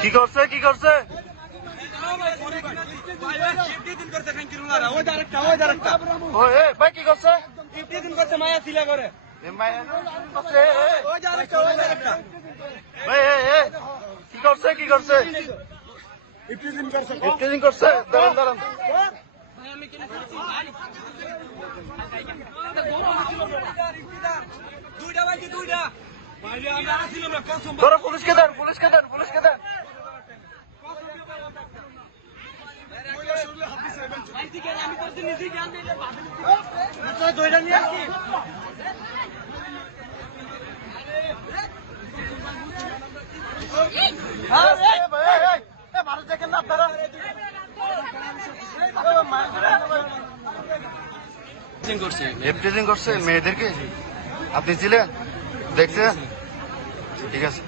কি করছে কি করছে? ও এ ভাই কি করছে? ভাই, এ, এ, কি করছে কি করছে? করছে দাঁড়ান দাঁড়ান। ধরো পুলিশকে দেন পুলিশকে দেন পুলিশকে দেন হ্যাঁ, মানুষ দেখেন না আপনারা এফটিজিং করছে মেয়েদেরকে? আপনি ছিলেন? দেখছেন ঠিক আছে।